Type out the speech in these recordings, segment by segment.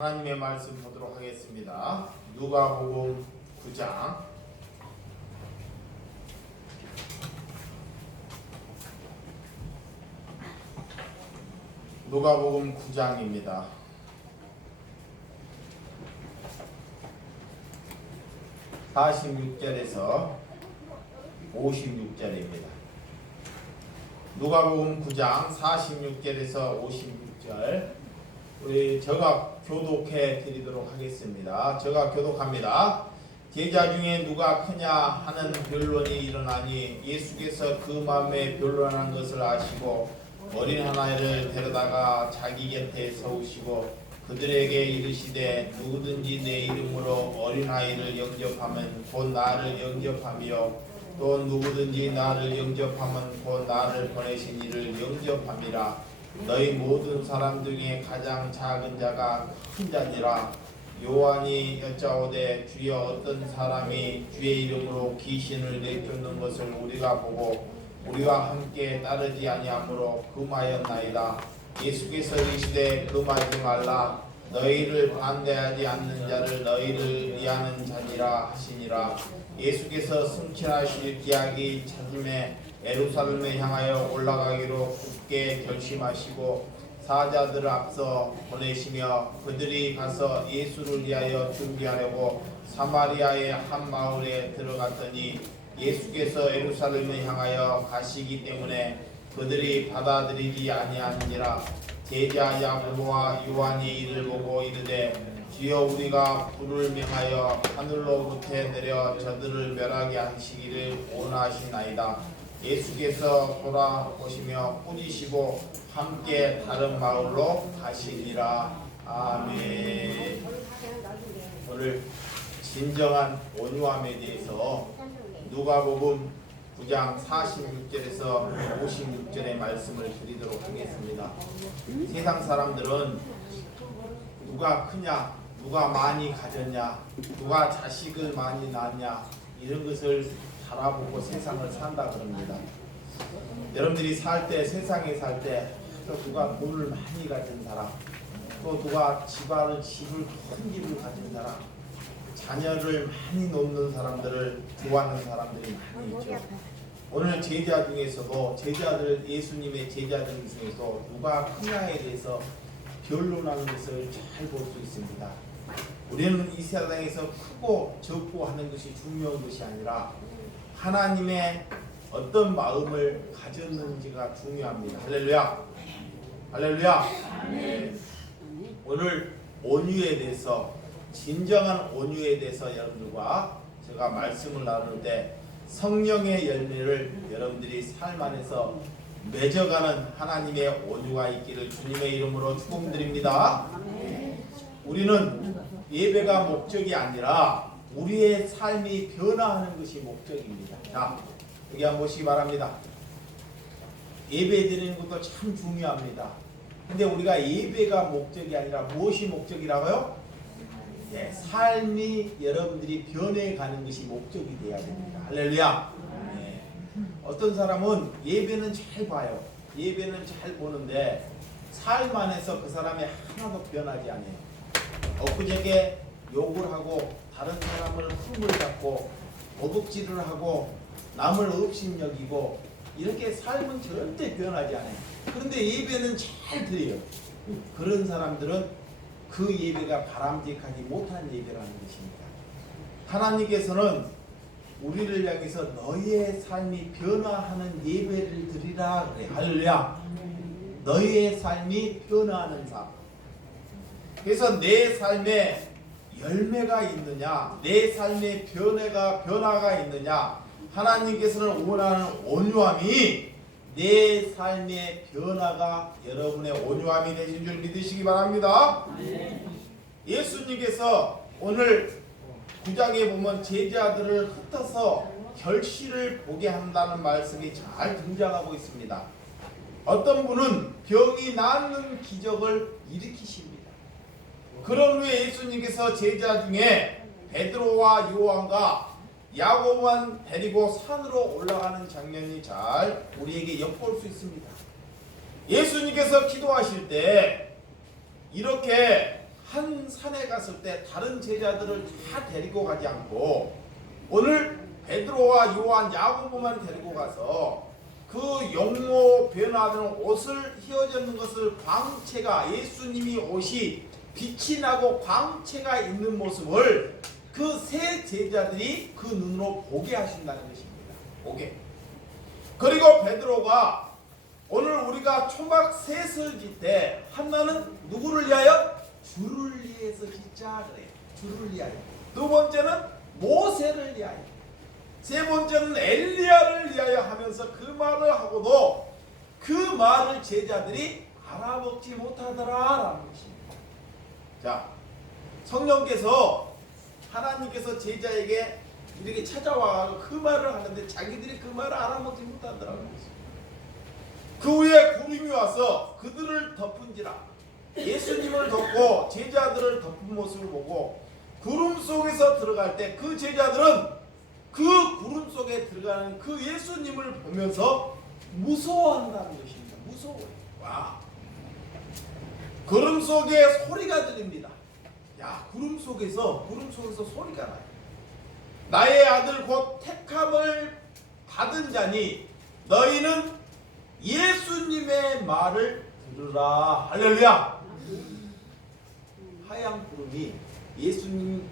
하나님의 말씀 보도록 하겠습니다. 누가복음 9장 누가복음 9장입니다. 46절에서 56절입니다. 누가복음 9장 46절에서 56절 우리 제가 교독해 드리도록 하겠습니다. 제가 교독합니다. 제자 중에 누가 크냐 하는 변론이 일어나니 예수께서 그 마음에 변론한 것을 아시고 어린 하나를 데려다가 자기 곁에 세우시고 그들에게 이르시되 누구든지 내 이름으로 어린아이를 영접하면 곧 나를 영접하며 또 누구든지 나를 영접하면 곧 나를 보내신 이를 영접함이라. 너희 모든 사람 중에 가장 작은 자가 큰 자니라. 요한이 여짜오되 주여 어떤 사람이 주의 이름으로 귀신을 내쫓는 것을 우리가 보고 우리와 함께 따르지 아니하므로 금하였나이다. 예수께서 이르시되 금하지 말라. 너희를 반대하지 않는 자를 너희를 위하는 자니라 하시니라. 예수께서 승천하실 기약이 차짐에 예루살렘에 향하여 올라가기로 굳게 결심하시고 사자들을 앞서 보내시며 그들이 가서 예수를 위하여 준비하려고 사마리아의 한 마을에 들어갔더니 예수께서 예루살렘을 향하여 가시기 때문에 그들이 받아들이지 아니하는지라. 제자 야고보와 요한이 이를 보고 이르되 주여 우리가 불을 명하여 하늘로부터 내려 저들을 멸하게 하시기를 원하시나이다. 예수께서 돌아보시며 꾸짖으시고 함께 다른 마을로 가시니라. 아멘. 오늘 진정한 온유함에 대해서 누가복음 9장 46절에서 56절의 말씀을 드리도록 하겠습니다. 세상 사람들은 누가 크냐, 누가 많이 가졌냐, 누가 자식을 많이 낳냐 이런 것을 바라보고 세상을 산다 그럽니다. 여러분들이 살 때, 세상에 살 때 누가 돈을 많이 가진 사람, 또 누가 집을 큰 집을 가진 사람, 자녀를 많이 놓는 사람들을 좋아하는 사람들이 많이 있죠. 오늘 제자 중에서도 예수님의 제자들 중에서 누가 크냐에 대해서 변론하는 것을 잘 볼 수 있습니다. 우리는 이 세상에서 크고 적고 하는 것이 중요한 것이 아니라 하나님의 어떤 마음을 가졌는지가 중요합니다. 할렐루야. 할렐루야. 네. 오늘 온유에 대해서, 진정한 온유에 대해서 여러분들과 제가 말씀을 나눌 때 성령의 열매를 여러분들이 삶 안에서 맺어가는 하나님의 온유가 있기를 주님의 이름으로 축복드립니다. 우리는 예배가 목적이 아니라 우리의 삶이 변화하는 것이 목적입니다. 자, 여기 한번 보시기 바랍니다. 예배 드리는 것도 참 중요합니다. 근데 우리가 예배가 목적이 아니라 무엇이 목적이라고요? 네, 삶이 여러분들이 변해가는 것이 목적이 되어야 됩니다. 할렐루야. 네. 어떤 사람은 예배는 잘 봐요. 예배는 잘 보는데 삶 안에서 그 사람이 하나도 변하지 않아요. 엊그저께 욕을 하고 다른 사람을 흠을 잡고 도둑질을 하고 남을 업신여기고 이렇게 삶은 절대 변하지 않아요. 그런데 예배는 잘 드려요. 그런 사람들은 그 예배가 바람직하지 못한 예배라는 것입니다. 하나님께서는 우리를 향해서 너희의 삶이 변화하는 예배를 드리라 그래. 할렐루야. 너희의 삶이 변화하는 삶. 그래서 내 삶에 열매가 있느냐, 내 삶에 변화가 있느냐, 하나님께서는 원하는 온유함이 내 삶의 변화가 여러분의 온유함이 되신 줄 믿으시기 바랍니다. 예수님께서 오늘 9장에 보면 제자들을 흩어서 결실을 보게 한다는 말씀이 잘 등장하고 있습니다. 어떤 분은 병이 낫는 기적을 일으키십니다. 그런 후에 예수님께서 제자 중에 베드로와 요한과 야고보만 데리고 산으로 올라가는 장면이 잘 우리에게 엿볼 수 있습니다. 예수님께서 기도하실 때 이렇게 한 산에 갔을 때 다른 제자들을 다 데리고 가지 않고 오늘 베드로와 요한, 야고보만 데리고 가서 그 용모 변화되는 옷을 휘어졌는 것을 광채가, 예수님이 옷이 빛이 나고 광채가 있는 모습을 그 세 제자들이 그 눈으로 보게 하신다는 것입니다. 보게. 그리고 베드로가 오늘 우리가 초막 셋을 짓 때 하나는 누구를 위하여? 주를 위해서 짓자 그래요. 주를 위하여. 두 번째는 모세를 위하여. 세 번째는 엘리야를 위하여 하면서 그 말을 하고도 그 말을 제자들이 알아먹지 못하더라라는 것입니다. 자, 성령께서 하나님께서 제자에게 이렇게 찾아와 그 말을 하는데 자기들이 그 말을 알아먹지 못하더라는 것입니다. 그 후에 구름이 와서 그들을 덮은지라. 예수님을 덮고 제자들을 덮은 모습을 보고 구름 속에서 들어갈 때 그 제자들은 그 구름 속에 들어가는 그 예수님을 보면서 무서워한다는 것입니다. 무서워요. 와. 구름 속에 소리가 들립니다. 야, 구름 속에서 소리가 나요. 나의 아들 곧 택함을 받은 자니 너희는 예수님의 말을 들으라. 할렐루야. 하얀 구름이 예수님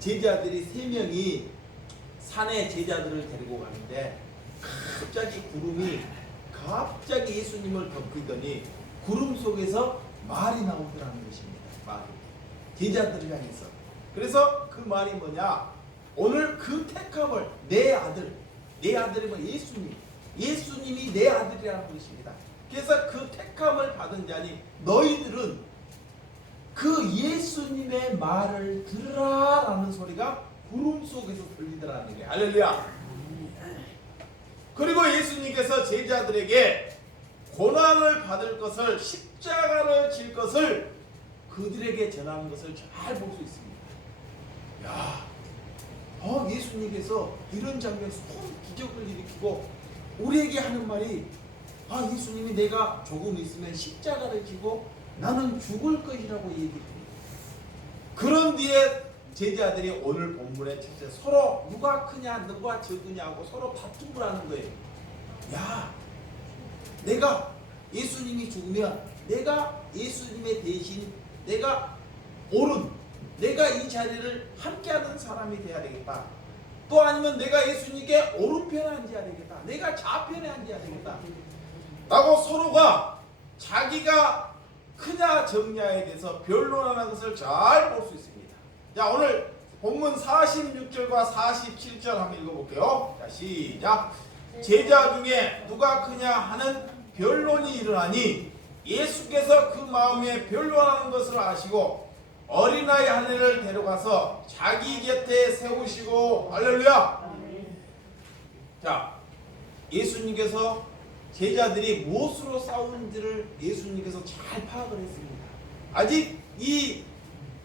제자들이 3명이 산에 제자들을 데리고 가는데 갑자기 구름이 갑자기 예수님을 덮이더니 구름 속에서 말이 나오더라는 것입니다. 말이. 제자들을 향해서. 그래서 그 말이 뭐냐? 오늘 그 택함을 내 아들이 뭐 예수님이 내 아들이라는 것입니다. 그래서 그 택함을 받은 자니 너희들은 그 예수님의 말을 들으라라는 소리가 구름 속에서 들리더라는 거예요. 할렐루야. 그리고 예수님께서 제자들에게 고난을 받을 것을, 십자가를 질 것을 그들에게 전하는 것을 잘 볼 수 있습니다. 야, 예수님께서 이런 장면에서 기적을 일으키고 우리에게 하는 말이 예수님이 내가 조금 있으면 십자가를 지고 나는 죽을 것이라고 얘기합니다. 그런 뒤에 제자들이 오늘 본문에 서로 누가 크냐 누가 적으냐고 서로 다툼을 하는 거예요. 야, 내가 예수님이 죽으면 내가 예수님의 대신 내가 이 자리를 함께하는 사람이 돼야 되겠다. 또 아니면 내가 예수님께 오른편에 앉아야 되겠다. 내가 좌편에 앉아야 되겠다. 라고 서로가 자기가 크냐 적냐에 대해서 변론하는 것을 잘 볼 수 있습니다. 자, 오늘 본문 46절과 47절 한번 읽어볼게요. 자, 시작. 제자 중에 누가 크냐 하는 변론이 일어나니 예수께서 그 마음에 변론하는 것을 아시고 어린아이 하나를 데려가서 자기 곁에 세우시고, 할렐루야. 자, 예수님께서 제자들이 무엇으로 싸우는지를 예수님께서 잘 파악을 했습니다. 아직 이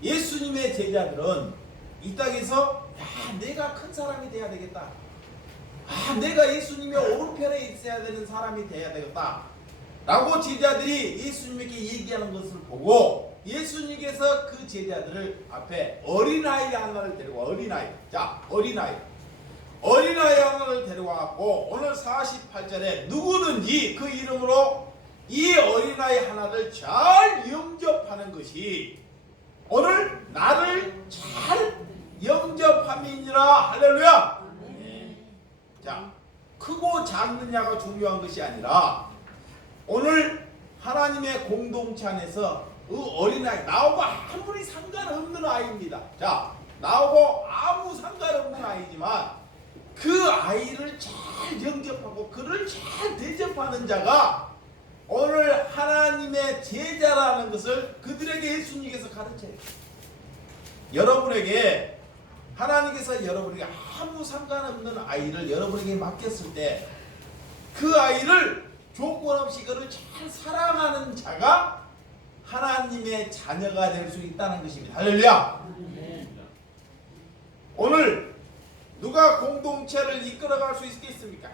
예수님의 제자들은 이 땅에서 내가 큰 사람이 돼야 되겠다. 내가 예수님의 오른편에 있어야 되는 사람이 돼야 되겠다. 라고 제자들이 예수님에게 얘기하는 것을 보고 예수님께서 그 제자들을 앞에 어린아이 하나를 데리고 어린아이 하나를 데려와갖고 오늘 48절에 누구든지 그 이름으로 이 어린아이 하나를 잘 영접하는 것이 오늘 나를 잘 영접함이니라. 할렐루야. 자, 크고 작느냐가 중요한 것이 아니라 오늘 하나님의 공동체 안에서 그 어린아이, 나하고 아무리 상관없는 아이입니다. 자, 나하고 아무 상관없는 아이지만 그 아이를 잘 영접하고 그를 잘 대접하는 자가 오늘 하나님의 제자라는 것을 그들에게 예수님께서 가르쳐요. 여러분에게 하나님께서 여러분에게 아무 상관없는 아이를 여러분에게 맡겼을 때 그 아이를 조건 없이 그를 잘 사랑하는 자가 하나님의 자녀가 될 수 있다는 것입니다. 할렐루야. 오늘 누가 공동체를 이끌어갈 수 있겠습니까?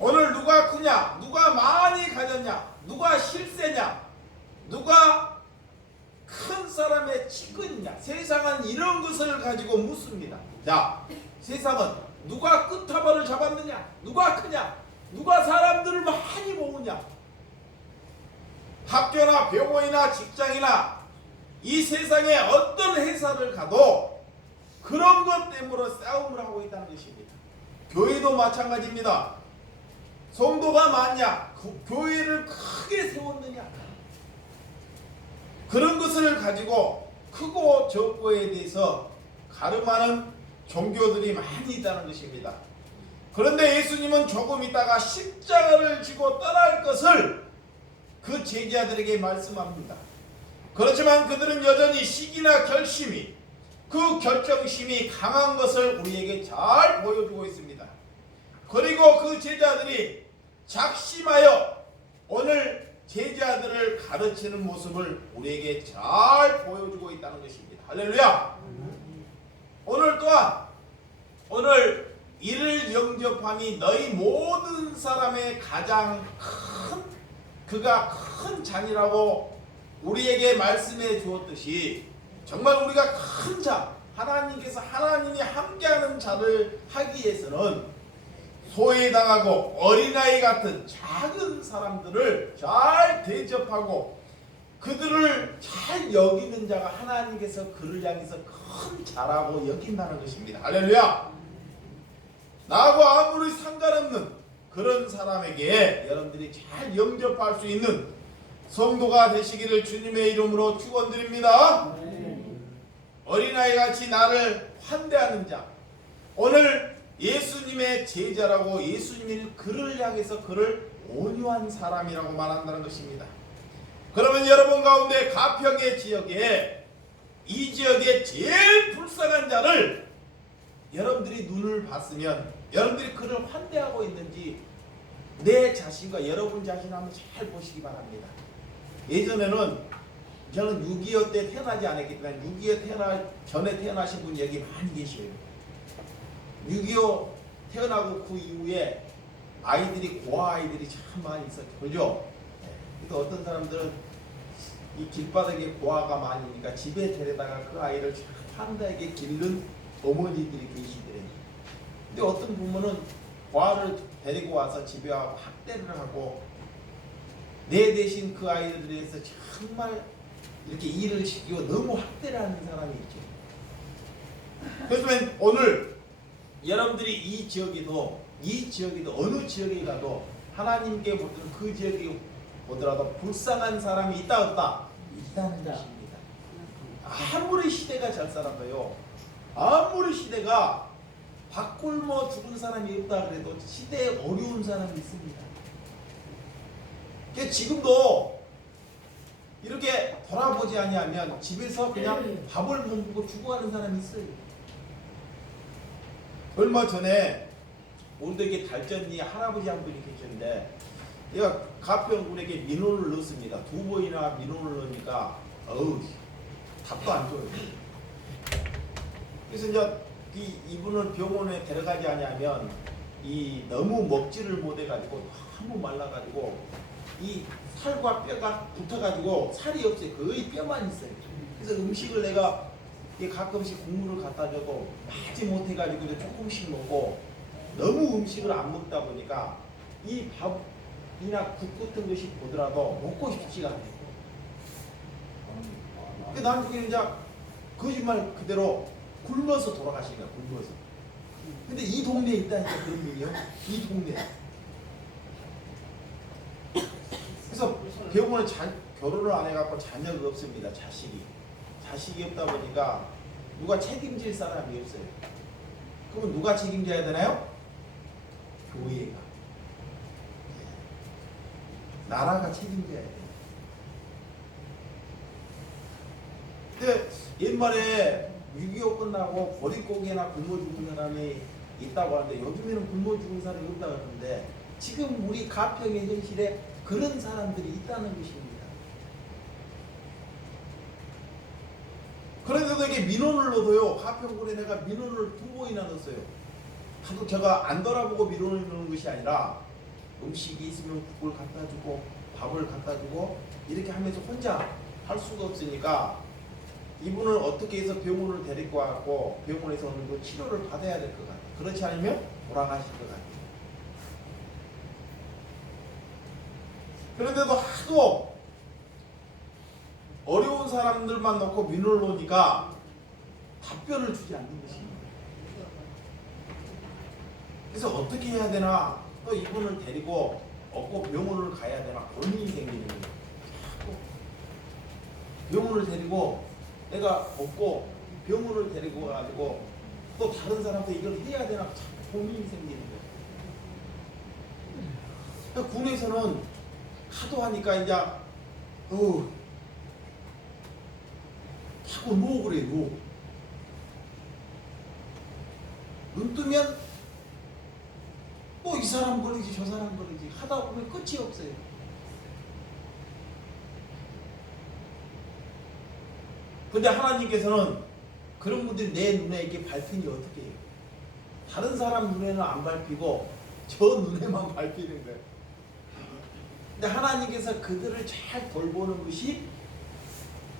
오늘 누가 크냐, 누가 많이 가졌냐, 누가 실세냐, 누가 큰 사람의 치근이냐? 세상은 이런 것을 가지고 묻습니다. 자, 세상은 누가 끝타발을 잡았느냐? 누가 크냐? 누가 사람들을 많이 모으냐? 학교나 병원이나 직장이나 이 세상에 어떤 회사를 가도 그런 것 때문에 싸움을 하고 있다는 것입니다. 교회도 마찬가지입니다. 성도가 많냐? 그 교회를 크게 세웠느냐? 그런 것을 가지고 크고 적고에 대해서 가름하는 종교들이 많이 있다는 것입니다. 그런데 예수님은 조금 있다가 십자가를 지고 떠날 것을 그 제자들에게 말씀합니다. 그렇지만 그들은 여전히 시기나 결심이, 그 결정심이 강한 것을 우리에게 잘 보여주고 있습니다. 그리고 그 제자들이 작심하여 오늘 제자들을 가르치는 모습을 우리에게 잘 보여주고 있다는 것입니다. 할렐루야. 오늘 또한 오늘 이를 영접함이 너희 모든 사람의 가장 그가 큰 잔이라고 우리에게 말씀해 주었듯이 정말 우리가 큰 자, 하나님께서 하나님이 함께하는 자를 하기 위해서는 소외당하고 어린아이 같은 작은 사람들을 잘 대접하고 그들을 잘 여기는 자가 하나님께서 그를 향해서 큰 자라고 여긴다는 것입니다. 할렐루야. 나하고 아무리 상관없는 그런 사람에게 여러분들이 잘 영접할 수 있는 성도가 되시기를 주님의 이름으로 축원드립니다. 어린아이같이 나를 환대하는 자, 오늘 예수님의 제자라고 예수님이 그를 향해서 그를 온유한 사람이라고 말한다는 것입니다. 그러면 여러분 가운데 가평의 지역에 이 지역에 제일 불쌍한 자를 여러분들이 눈을 봤으면 여러분들이 그를 환대하고 있는지 내 자신과 여러분 자신 한번 잘 보시기 바랍니다. 예전에는 저는 6.25 때 태어나지 않았기 때문에 6.25 전에 태어나신 분이 여기 많이 계셔요. 6.25 태어나고 그 이후에 아이들이 고아 아이들이 참 많이 있었죠. 그죠? 그래서 어떤 사람들은 이 길바닥에 고아가 많으니까 집에 데려다가 그 아이를 참 환대하게 기른 어머니들이 계시더래요. 근데 어떤 부모는 고아를 데리고 와서 집에 와서 학대를 하고 내 대신 그 아이들에 대해서 정말 이렇게 일을 시키고 너무 학대를 하는 사람이 있죠. 그래서 오늘 여러분들이 이 지역에도 어느 지역에 가도 하나님께 보던 그 지역에 보더라도 불쌍한 사람이 있다 없다? 있다는 것입니다. 아무리 시대가 잘 살아도요, 아무리 시대가 밥굶어 죽은 사람이 없다 그래도 시대에 어려운 사람이 있습니다. 지금도 이렇게 돌아보지 아니하면 집에서 그냥 밥을 못 먹고 죽어가는 사람이 있어요. 얼마 전에 우리도 이게 달전이 할아버지 한 분이 계셨는데 얘가 가평군에게 민원을 넣었습니다. 2번이나 민원을 넣으니까 답도 안 줘요. 그래서 이제 이분을 병원에 데려가지 않으면 너무 먹지를 못해가지고 너무 말라가지고 이 살과 뼈가 붙어가지고 살이 없어요. 거의 뼈만 있어요. 그래서 음식을 내가 가끔씩 국물을 갖다 줘도 하지 못해가지고 조금씩 먹고 너무 음식을 안 먹다 보니까 이 밥이나 국 같은 것이 보더라도 먹고 싶지가 않아요. 난 그게 이제 거짓말 그대로 굶어서 돌아가신 거야. 굶어서. 근데 이 동네에 있다니까 그런 분이요. 이 동네에. 그래서 병원에 결혼을 안 해갖고 자녀가 없습니다. 자식이 없다 보니까 누가 책임질 사람이 없어요. 그러면 누가 책임져야 되나요? 교회가. 나라가 책임져야 돼요. 근데 옛말에 6.25 끝나고 보릿고개나 굶어 죽은 사람이 있다고 하는데 요즘에는 굶어 죽은 사람이 없다고 하는데 지금 우리 가평의 현실에 그런 사람들이 있다는 것입니다. 그런데도 이게 민원을 넣어도요, 가평군에 내가 민원을 2번이나 넣었어요. 하도 제가 안 돌아보고 민원을 넣는 것이 아니라 음식이 있으면 국을 갖다 주고 밥을 갖다 주고 이렇게 하면서 혼자 할 수가 없으니까 이분을 어떻게 해서 병원을 데리고 와고 병원에서 어느 정도 치료를 받아야 될 것 같아요. 그렇지 않으면 돌아가실 것 같아요. 그런데도 하도 어려운 사람들만 놓고 민원을 놓으니까 답변을 주지 않는 것입니다. 그래서 어떻게 해야 되나, 또 이분을 데리고 업고 병원을 가야 되나 고민이 생기는 거예요. 병원을 데리고 내가 업고 병원을 데리고 가지고 또 다른 사람한테 이걸 해야 되나 자꾸 고민이 생기는 거예요. 군에서는 하도 하니까 이제 자꾸 노 그래, 노. 눈 뜨면 또 이 사람 걸리지 저 사람 걸리지 하다 보면 끝이 없어요. 근데 하나님께서는 그런 분들이 내 눈에 이렇게 밟히니 어떻게 해요? 다른 사람 눈에는 안 밟히고 저 눈에만 밟히는 거예요. 근데 하나님께서 그들을 잘 돌보는 것이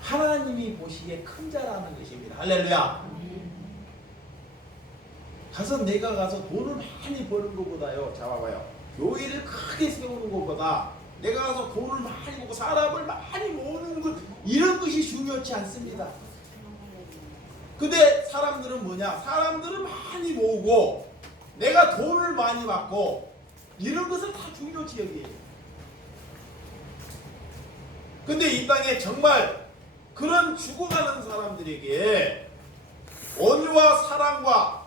하나님이 보시기에 큰 자라는 것입니다. 할렐루야. 내가 가서 돈을 많이 버는 것보다요, 잡아봐요, 교회를 크게 세우는 것보다 내가 가서 돈을 많이 모으고 사람을 많이 모으는 것, 이런 것이 중요치 않습니다. 근데 사람들은 뭐냐? 사람들을 많이 모으고 내가 돈을 많이 받고 이런 것을 다 중요치 여기에요. 근데 이 땅에 정말 그런 죽어가는 사람들에게 온유와 사랑과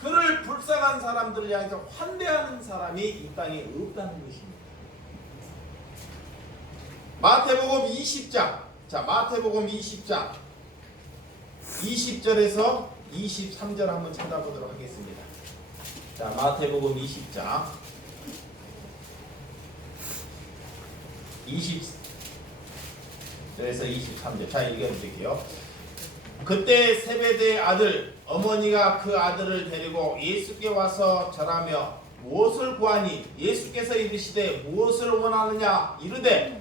그를 불쌍한 사람들을 향해서 환대하는 사람이 이 땅에 없다는 것입니다. 마태복음 20장, 자, 마태복음 20장 20절에서 23절 한번 찾아보도록 하겠습니다. 자, 마태복음 20장 20절에서 23절. 자, 읽어드릴게요. 그때 세베대의 아들 어머니가 그 아들을 데리고 예수께 와서 절하며 무엇을 구하니? 예수께서 이르시되 무엇을 원하느냐? 이르되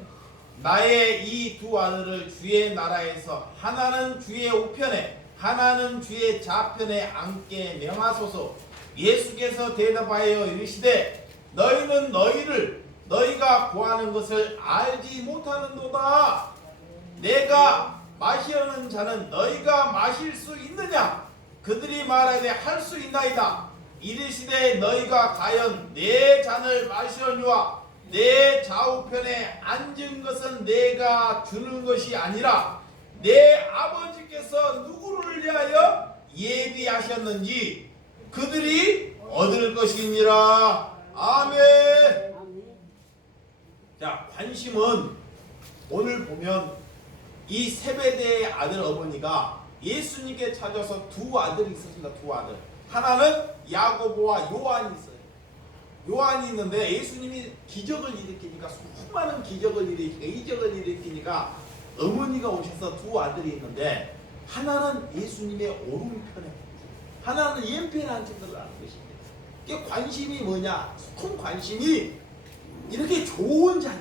나의 이 두 아들을 주의 나라에서 하나는 주의 우편에 하나는 주의 좌편에 앉게 명하소서. 예수께서 대답하여 이르시되 너희는 너희가 구하는 것을 알지 못하는도다. 내가 마시려는 잔은 너희가 마실 수 있느냐? 그들이 말하되 할 수 있나이다. 이르시되 너희가 과연 내 잔을 마시려니와 내 좌우편에 앉은 것은 내가 주는 것이 아니라 내 아버지께서 누구를 위하여 예비하셨는지 그들이 얻을 것이니라. 아멘. 자, 관심은 오늘 보면 이 세베대의 아들 어머니가 예수님께 찾아서 두 아들이 있었습니다. 두 아들. 하나는 야고보와 요한이 있어요. 요한이 있는데 예수님이 기적을 일으키니까, 수많은 기적을 일으키니까, 이적을 일으키니까 어머니가 오셔서 두 아들이 있는데 하나는 예수님의 오른편에, 하나는 왼편에 앉은 것을 아는 것입니다. 그 관심이 뭐냐? 큰 관심이 이렇게 좋은 자리,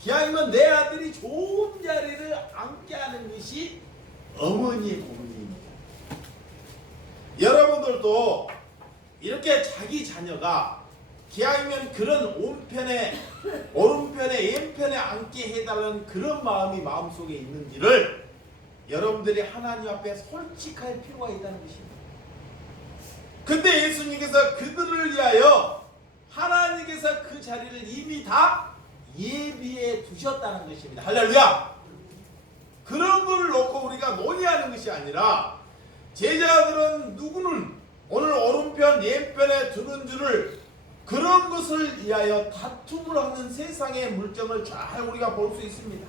기왕이면 내 아들이 좋은 자리를 앉게 하는 것이 어머니의 고민입니다. 여러분들도 이렇게 자기 자녀가 기왕이면 그런 오른편에 왼편에 앉게 해달라는 그런 마음이 마음속에 있는지를 여러분들이 하나님 앞에 솔직할 필요가 있다는 것입니다. 근데 예수님께서 그들을 위하여 하나님께서 그 자리를 이미 다 예비해 두셨다는 것입니다. 할렐루야! 그런 걸 놓고 우리가 논의하는 것이 아니라 제자들은 누구는 오늘 오른편 왼편에 두는 줄을, 그런 것을 위하여 다툼을 하는 세상의 물정을 잘 우리가 볼 수 있습니다.